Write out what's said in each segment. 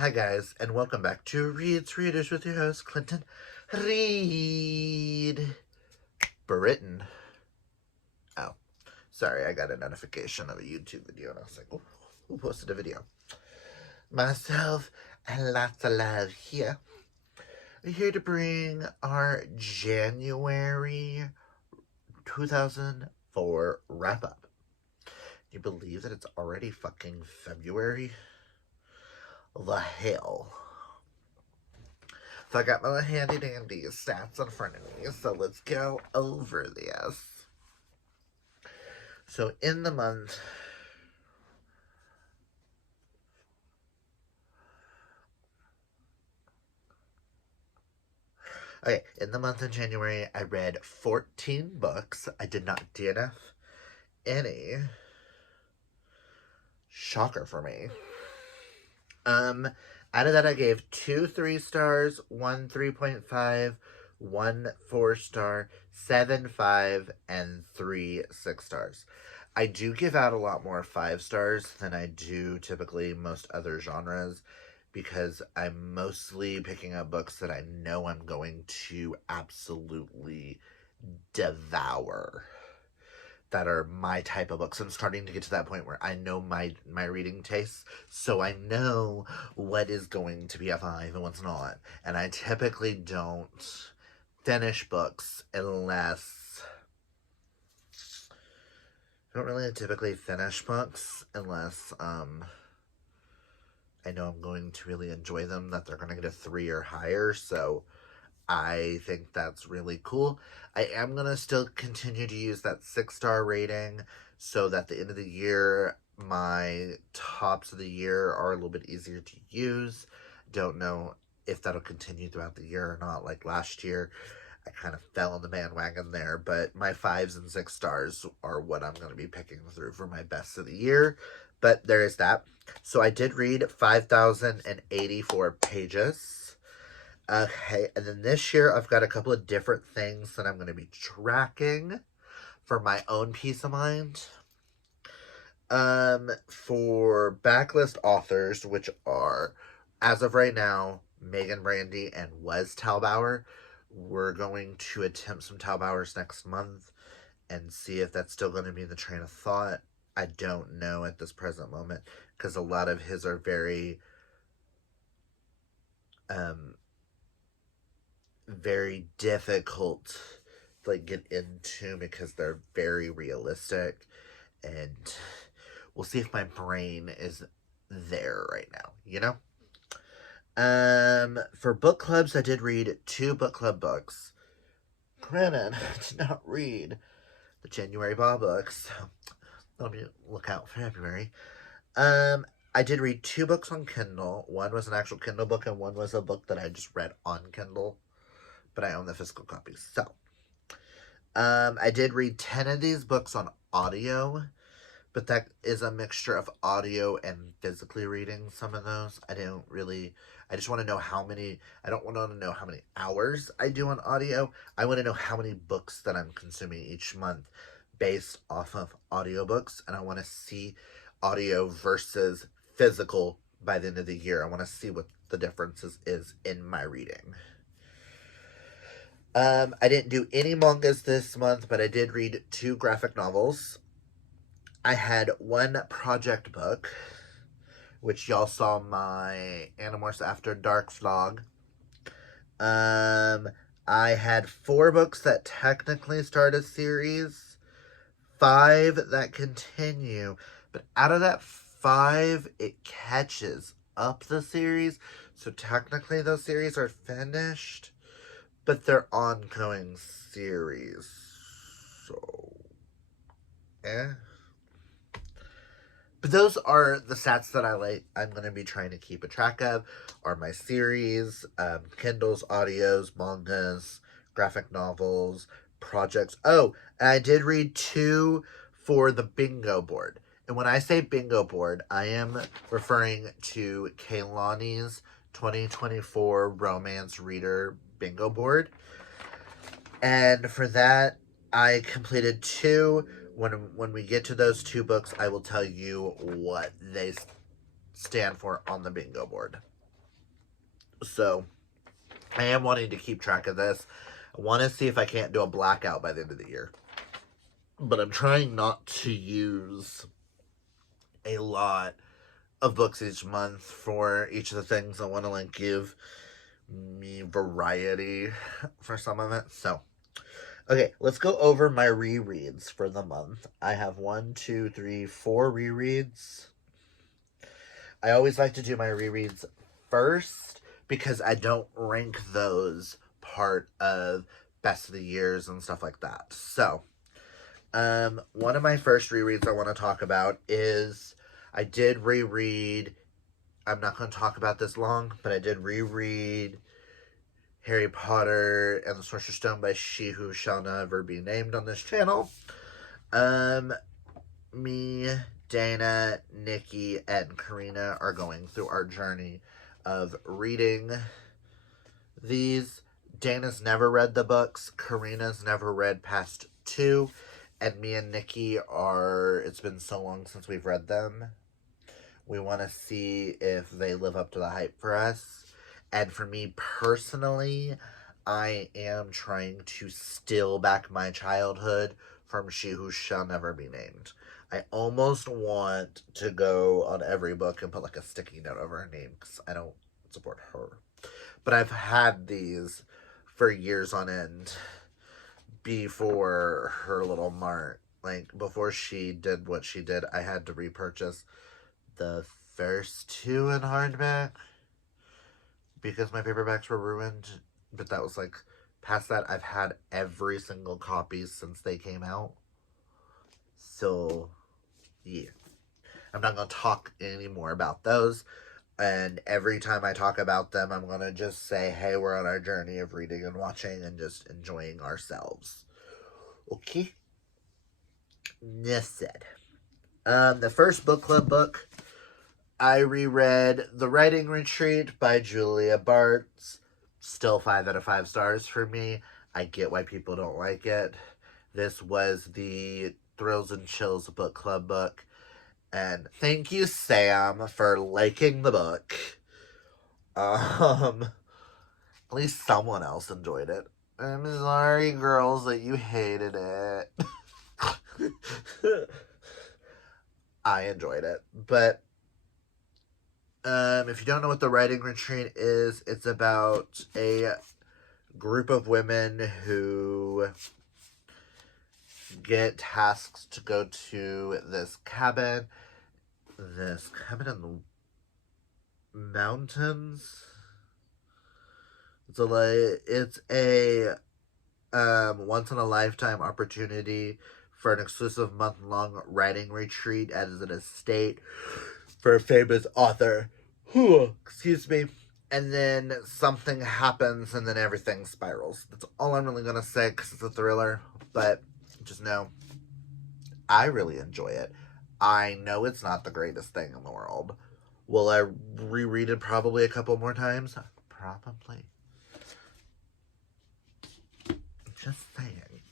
Hi guys, and welcome back to Reed's Readers with your host, Clinton Reed Britton. Oh, sorry, I got a notification of a YouTube video and I was like, oh, who posted a video? Myself and lots of love here. We're here to bring our January 2004 wrap up. You believe that it's already fucking February? The hell. So I got my handy dandy stats in front of me, so let's go over this. So in the month of January, I read 14 books. I did not DNF any. Shocker for me. Out of that, I gave 2 3-stars, 1 3.5, 1 4-star, 7 5, and 3 6-stars. I do give out a lot more 5-stars than I do typically most other genres because I'm mostly picking up books that I know I'm going to absolutely devour, that are my type of books. I'm starting to get to that point where I know my reading tastes, so I know what is going to be a 5 and what's not. And I typically don't finish books unless I don't really typically finish books unless I know I'm going to really enjoy them, that they're going to get a 3 or higher. So I think that's really cool. I am going to still continue to use that 6-star rating so that at the end of the year, my tops of the year are a little bit easier to use. Don't know if that'll continue throughout the year or not. Like last year, I kind of fell on the bandwagon there, but my 5s and 6-stars are what I'm going to be picking through for my best of the year. But there is that. So I did read 5,084 pages. Okay, and then this year I've got a couple of different things that I'm going to be tracking for my own peace of mind. For backlist authors, which are, as of right now, Megan Brandy and Wes Talbauer. We're going to attempt some Talbauers next month and see if that's still going to be the train of thought. I don't know at this present moment because a lot of his are very very difficult to like get into because they're very realistic, and we'll see if my brain is there right now, you know? For book clubs, I did read 2 book club books. Granted, I did not read the January Ball books, so let me look out for February. I did read 2 books on Kindle. One was an actual Kindle book, and one was a book that I just read on Kindle, but I own the physical copies. So, I did read 10 of these books on audio, but that is a mixture of audio and physically reading some of those. I just want to know how many, I don't want to know how many hours I do on audio. I want to know how many books that I'm consuming each month based off of audiobooks, and I want to see audio versus physical by the end of the year. I want to see what the differences is in my reading. I didn't do any mangas this month, but I did read 2 graphic novels. I had 1 project book, which y'all saw my Animorphs After Dark vlog. I had 4 books that technically start a series, 5 that continue, but out of that 5, it catches up the series, so technically those series are finished, but they're ongoing series, so But those are the stats that I'm going to be trying to keep a track of, are my series, Kindles, audios, mangas, graphic novels, projects. Oh, and I did read 2 for the bingo board. And when I say bingo board, I am referring to Kaylani's 2024 Romance Reader Bingo Board. And for that, I completed 2. When we get to those 2 books, I will tell you what they stand for on the bingo board. So I am wanting to keep track of this. I want to see if I can't do a blackout by the end of the year. But I'm trying not to use a lot of books each month for each of the things. I want to like give me variety for some of it. So, okay, let's go over my rereads for the month. I have 1, 2, 3, 4 rereads. I always like to do my rereads first because I don't rank those part of best of the years and stuff like that. So, one of my first rereads I want to talk about is I did reread. I'm not going to talk about this long, but I did reread Harry Potter and the Sorcerer's Stone by She Who Shall Never Be Named on this channel. Me, Dana, Nikki, and Karina are going through our journey of reading these. Dana's never read the books. Karina's never read past 2. And me and Nikki it's been so long since we've read them. We want to see if they live up to the hype for us. And for me personally, I am trying to steal back my childhood from She Who Shall Never Be Named. I almost want to go on every book and put like a sticky note over her name because I don't support her. But I've had these for years on end before her little mart. Like, before she did what she did, I had to repurchase the first 2 in hardback because my paperbacks were ruined. But that was like, past that, I've had every single copy since they came out. So, yeah. I'm not going to talk anymore about those. And every time I talk about them, I'm going to just say, hey, we're on our journey of reading and watching and just enjoying ourselves. Okay? Enough said. The first book club book, I reread The Writing Retreat by Julia Bartz. Still 5 out of 5 stars for me. I get why people don't like it. This was the Thrills and Chills book club book. And thank you, Sam, for liking the book. At least someone else enjoyed it. I'm sorry, girls, that you hated it. I enjoyed it. But if you don't know what The Writing Retreat is, it's about a group of women who get tasks to go to this cabin in the mountains. It's a once in a lifetime opportunity for an exclusive month-long writing retreat at an estate for a famous author. Excuse me. And then something happens and then everything spirals. That's all I'm really going to say because it's a thriller. But just know, I really enjoy it. I know it's not the greatest thing in the world. Will I reread it probably a couple more times? Probably. Just saying.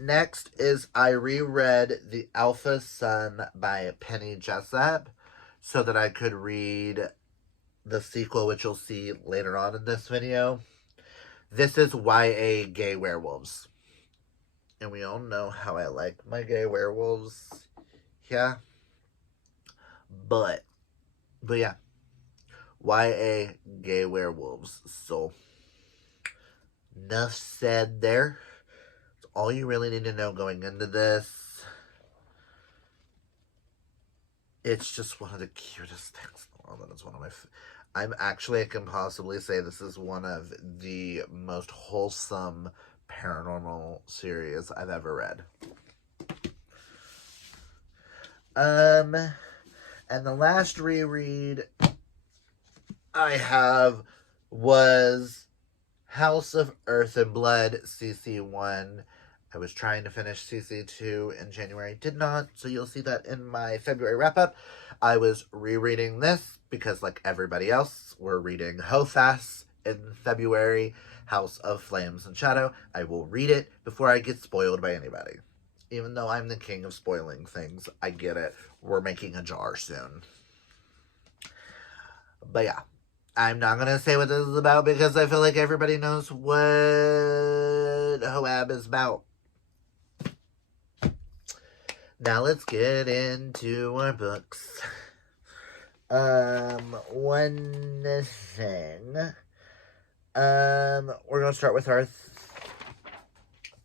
Next is I reread The Alpha Son by Penny Jessup so that I could read the sequel, which you'll see later on in this video. This is YA Gay Werewolves. And we all know how I like my gay werewolves. Yeah. But yeah. YA Gay Werewolves. So, enough said there. That's all you really need to know going into this. It's just one of the cutest things in the world. And it's one of my... I can possibly say this is one of the most wholesome paranormal series I've ever read. And the last reread I have was House of Earth and Blood, CC1. I was trying to finish CC2 in January, did not, so you'll see that in my February wrap-up. I was rereading this because, like everybody else, we're reading Hofas in February, House of Flames and Shadow. I will read it before I get spoiled by anybody. Even though I'm the king of spoiling things, I get it. We're making a jar soon. But yeah. I'm not going to say what this is about because I feel like everybody knows what Hoab is about. Now let's get into our books. One thing. We're going to start with our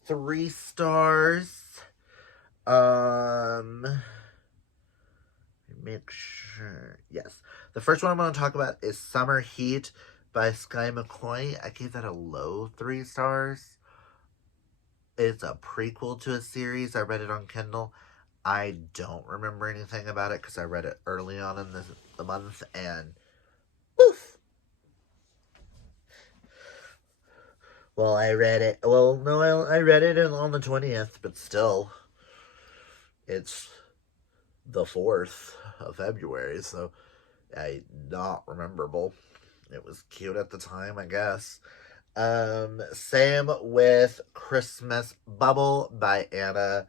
3 stars. Make sure. Yes. The first one I'm going to talk about is Summer Heat by Sky McCoy. I gave that a low 3 stars. It's a prequel to a series. I read it on Kindle. I don't remember anything about it because I read it early on in the month and poof. Well, I read it. Well, no, I read it on the 20th, but still, it's the 4th of February, so not rememberable. It was cute at the time, I guess. Same with Christmas Bubble by Anna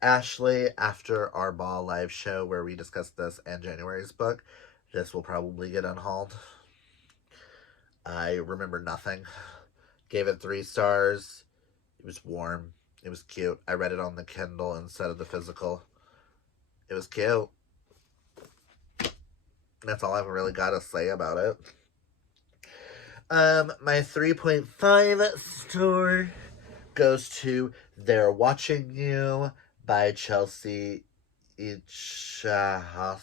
Ashley. After our ball live show where we discussed this and January's book, this will probably get unhauled. I remember nothing. Gave it 3 stars. It was warm. It was cute. I read it on the Kindle instead of the physical. It was cute. That's all I've really got to say about it. My 3.5 star goes to They're Watching You by Chelsea Ichahaso.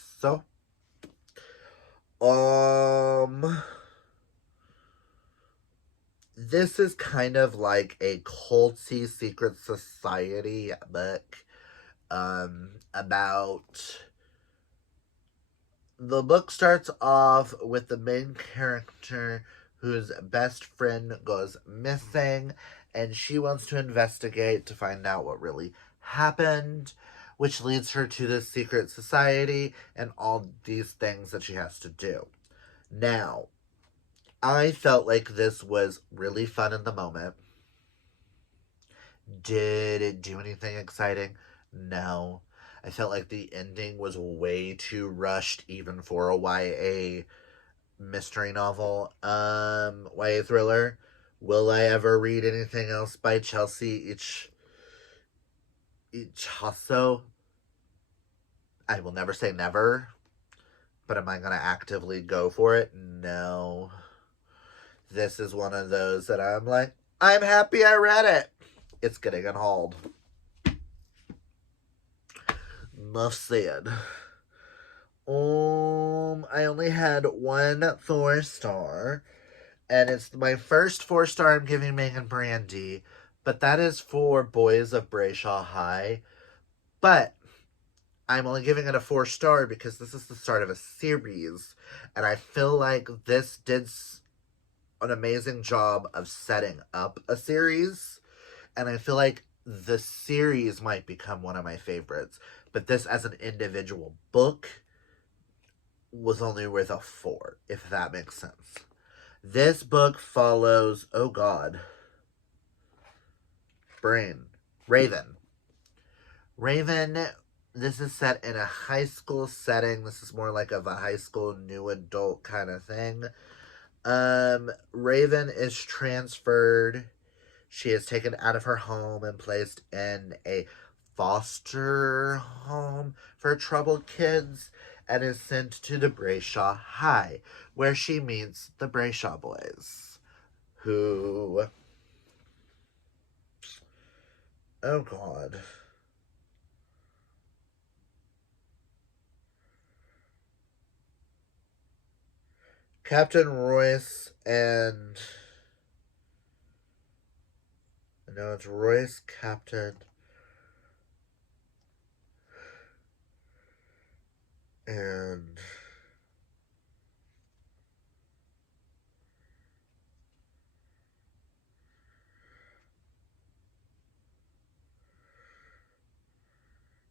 This is kind of like a culty secret society book. About... The book starts off with the main character whose best friend goes missing, and she wants to investigate to find out what really happened, which leads her to this secret society and all these things that she has to do. Now, I felt like this was really fun in the moment. Did it do anything exciting? No. I felt like the ending was way too rushed even for a YA mystery novel. YA thriller. Will I ever read anything else by Chelsea Ichahaso? I will never say never, but am I going to actively go for it? No. This is one of those that I'm like, I'm happy I read it. It's getting unhauled. Enough said. I only had 1 4-star, and it's my first 4-star I'm giving Megan Brandy, but that is for Boys of Brayshaw High. But I'm only giving it a 4-star because this is the start of a series, and I feel like this did an amazing job of setting up a series, and I feel like the series might become one of my favorites, but this as an individual book was only worth a 4, if that makes sense. This book follows, oh god, Raven. This is set in a high school setting. This is more like of a high school new adult kind of thing. Raven is transferred. She is taken out of her home and placed in a foster home for troubled kids and is sent to the Brayshaw High, where she meets the Brayshaw boys, who... oh god. Captain Royce and... no, it's Royce, Captain... and...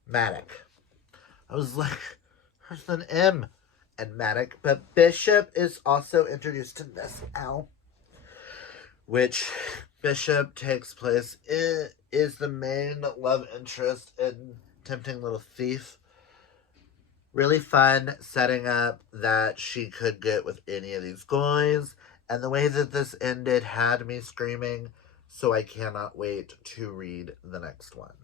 Maddox. I was like, there's an M and Maddox, but Bishop is also introduced in this now, which Bishop takes place is the main love interest in Tempting Little Thief, Really fun setting up that she could get with any of these guys. And the way that this ended had me screaming, so I cannot wait to read the next one.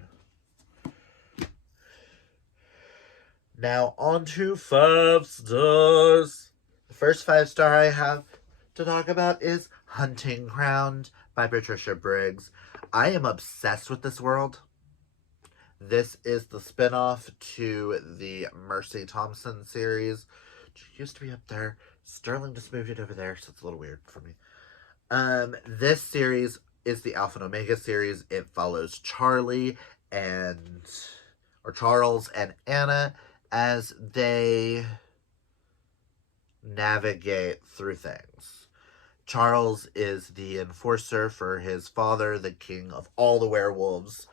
Now on to 5 stars. The first 5-star I have to talk about is Hunting Ground by Patricia Briggs. I am obsessed with this world. This is the spinoff to the Mercy Thompson series, which used to be up there. Sterling just moved it over there, so it's a little weird for me. This series is the Alpha and Omega series. It follows Charles and Anna as they navigate through things. Charles is the enforcer for his father, the king of all the werewolves.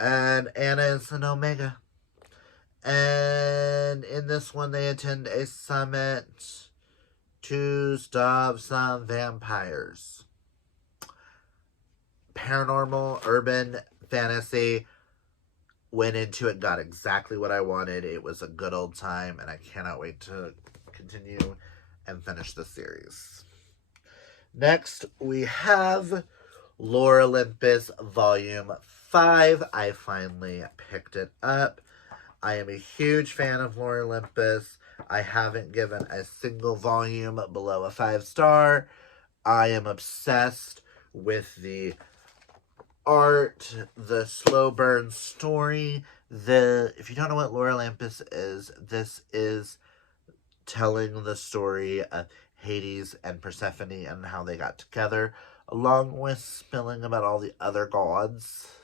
And Anna is an Omega. And in this one, they attend a summit to stop some vampires. Paranormal, urban, fantasy. Went into it, got exactly what I wanted. It was a good old time, and I cannot wait to continue and finish the series. Next, we have Lore Olympus Volume 5. I finally picked it up. I am a huge fan of Lore Olympus. I haven't given a single volume below a 5-star. I am obsessed with the art, the slow burn story. If you don't know what Lore Olympus is, this is telling the story of Hades and Persephone and how they got together, along with spilling about all the other gods,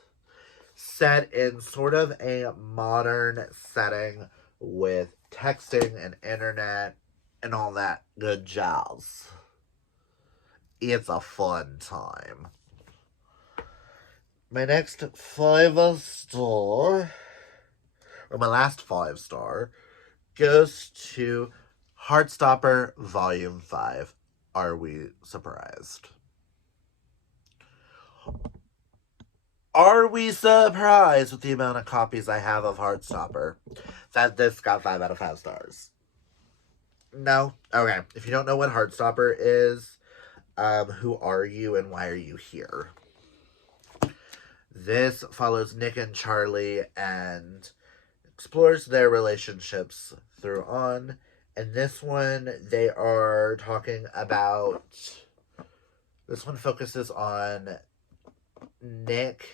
set in sort of a modern setting with texting and internet and all that good jazz. It's a fun time. My next 5-star, or my last 5-star, goes to Heartstopper Volume 5. Are we surprised? Are we surprised with the amount of copies I have of Heartstopper that this got 5 out of 5 stars? No? Okay. If you don't know what Heartstopper is, who are you and why are you here? This follows Nick and Charlie and explores their relationships through on. And this one, they are talking about... This one focuses on Nick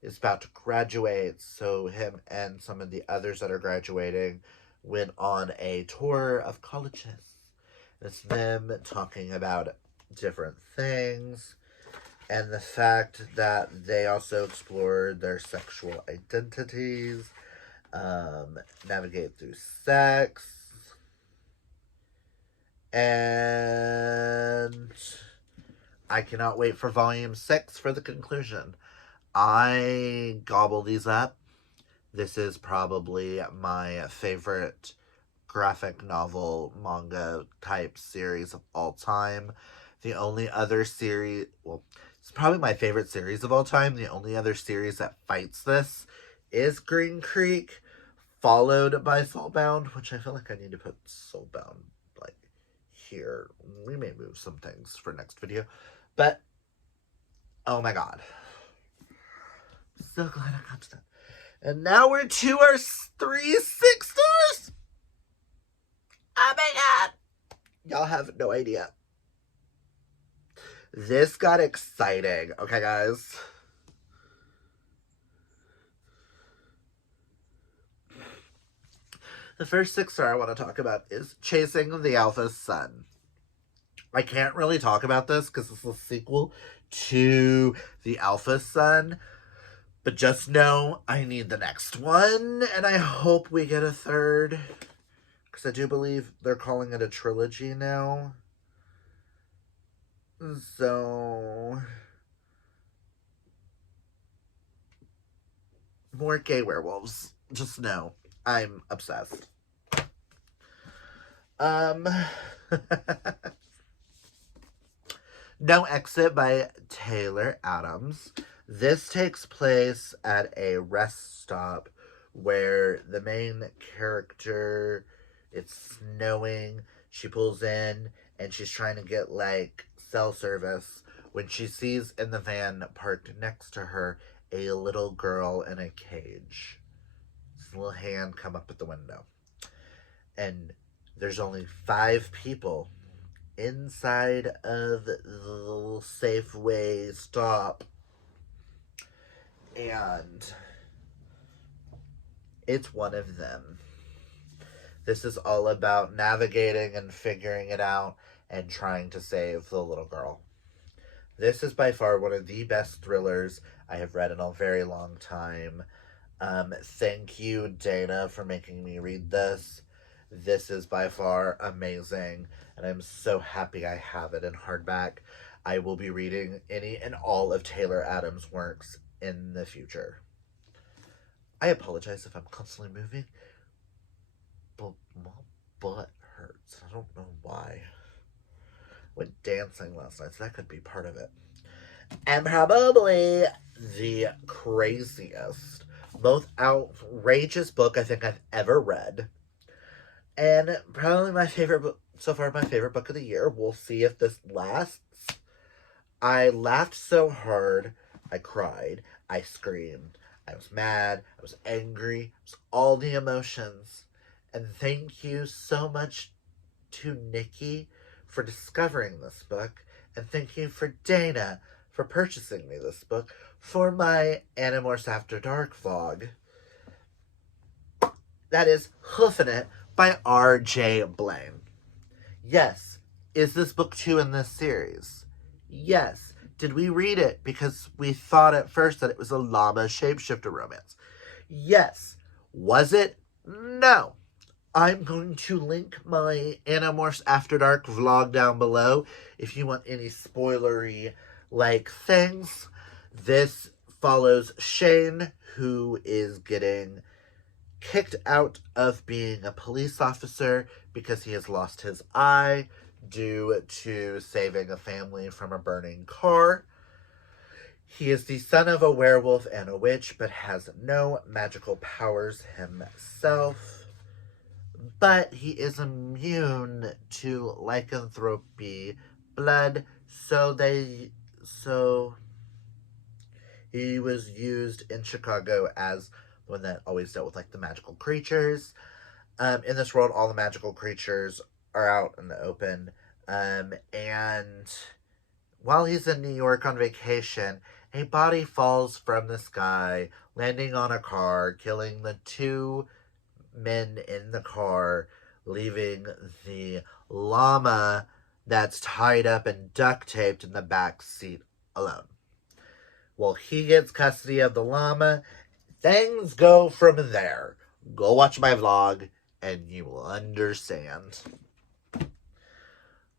is about to graduate, so him and some of the others that are graduating went on a tour of colleges. It's them talking about different things, and the fact that they also explored their sexual identities, navigate through sex, and I cannot wait for Volume 6 for the conclusion. I gobble these up. This is probably my favorite graphic novel manga type series of all time. The only other series, well, it's probably my favorite series of all time. The only other series that fights this is Green Creek, followed by Soulbound, which I feel like I need to put Soulbound like here. We may move some things for next video, but oh my god. So glad I got to that. And now we're to our 3 6-stars. Oh my god. Y'all have no idea. This got exciting. Okay, guys. The first 6-star I want to talk about is Chasing the Alpha Sun. I can't really talk about this because it's a sequel to The Alpha Sun. But just know I need the next one, and I hope we get a third. Because I do believe they're calling it a trilogy now. So... more gay werewolves. Just know. I'm obsessed. No Exit by Taylor Adams. This takes place at a rest stop where the main character, it's snowing, she pulls in, and she's trying to get, like, cell service when she sees in the van parked next to her a little girl in a cage. This little hand come up at the window. And there's only 5 people inside of the little Safeway stop. And it's one of them. This is all about navigating and figuring it out and trying to save the little girl. This is by far one of the best thrillers I have read in a very long time. Thank you, Dana, for making me read this. This is by far amazing, and I'm so happy I have it in hardback. I will be reading any and all of Taylor Adams' works in the future. I apologize if I'm constantly moving, but my butt hurts. I don't know why. Went dancing last night, so that could be part of it. And probably the craziest, most outrageous book I think I've ever read. And probably my favorite book, so far my favorite book of the year. We'll see if this lasts. I laughed so hard, I cried, I screamed, I was mad, I was angry, it was all the emotions. And thank you so much to Nikki for discovering this book, and thank you for Dana for purchasing me this book for my Animorphs After Dark vlog. That is Hoofing It by R.J. Blaine. Yes, is this book 2 in this series? Yes. Did we read it because we thought at first that it was a llama shapeshifter romance? Yes. Was it? No. I'm going to link my Animorphs After Dark vlog down below if you want any spoilery like things. This follows Shane, who is getting kicked out of being a police officer because he has lost his eye due to saving a family from a burning car. He is the son of a werewolf and a witch, but has no magical powers himself. But he is immune to lycanthropy blood, so he was used in Chicago as the one that always dealt with, like, the magical creatures. In this world, all the magical creatures are out in the open. And while he's in New York on vacation, a body falls from the sky, landing on a car, killing the 2 men in the car, leaving the llama that's tied up and duct taped in the back seat alone. Well, he gets custody of the llama. Things go from there. Go watch my vlog and you will understand.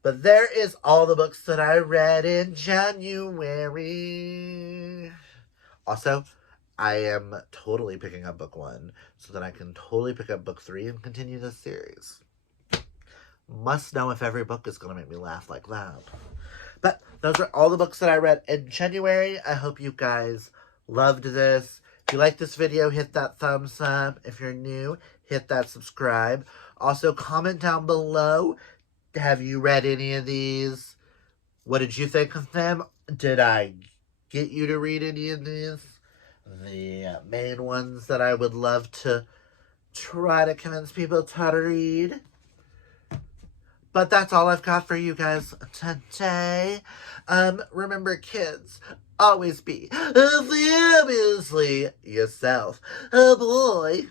But there is all the books that I read in January. Also, I am totally picking up book 1 so that I can totally pick up book 3 and continue this series. Must know if every book is going to make me laugh like that. But those are all the books that I read in January. I hope you guys loved this. If you like this video, hit that thumbs up. If you're new, hit that subscribe. Also, comment down below. Have you read any of these? What did you think of them? Did I get you to read any of these? The main ones that I would love to try to convince people to read. But that's all I've got for you guys today. Remember, kids, always be fabulously yourself. Oh boy.